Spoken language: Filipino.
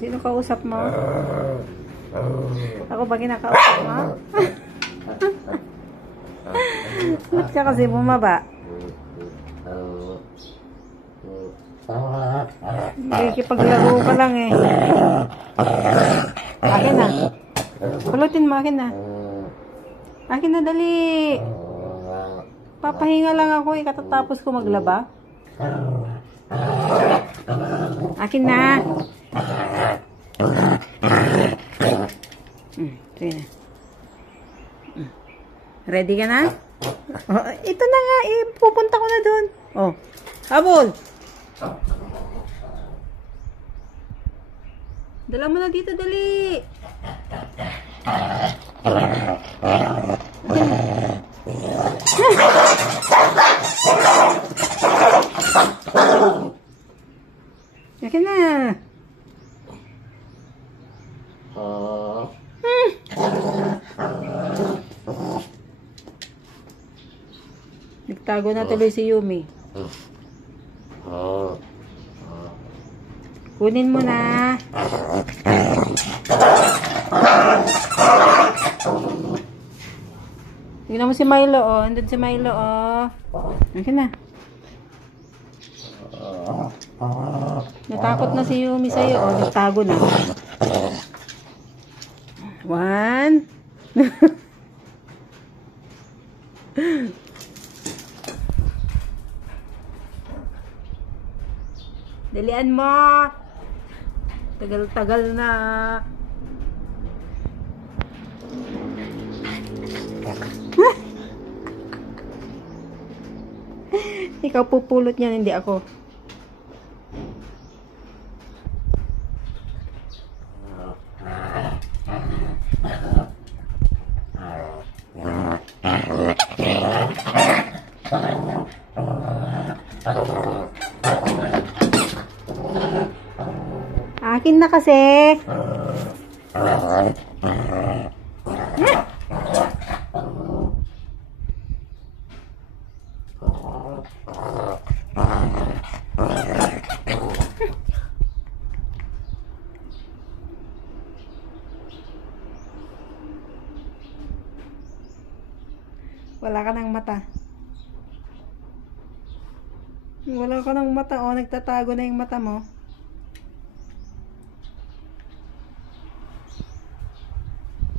Sino kausap mo? Ako ba kinakausap mo? Ba't ka kasi bumaba? Nakikipaglaro ka lang eh. Akin na. Pulutin mo, akin na. Akin na, dali. Papahinga lang ako eh, katatapos ko maglaba. Akin na. Sige na. Ready ka na? Oh, ito na nga eh, pupunta ko na doon. Oh, habol. Dala mo na dito, dali. Yakin na. Nagtago na tuloy si Yumi. Kunin mo na. Tingnan mo si Milo, oh. Andun si Milo, oh. Akin na. Natakot na si Yumi sa'yo, oh. Nagtago na. 1. Dalian mo. Tagal-tagal na. Ikaw pupulot niyan, hindi ako. Akin na kasi. Wala ka ng mata. Wala ka ng mata. O, nagtatago na yung mata mo.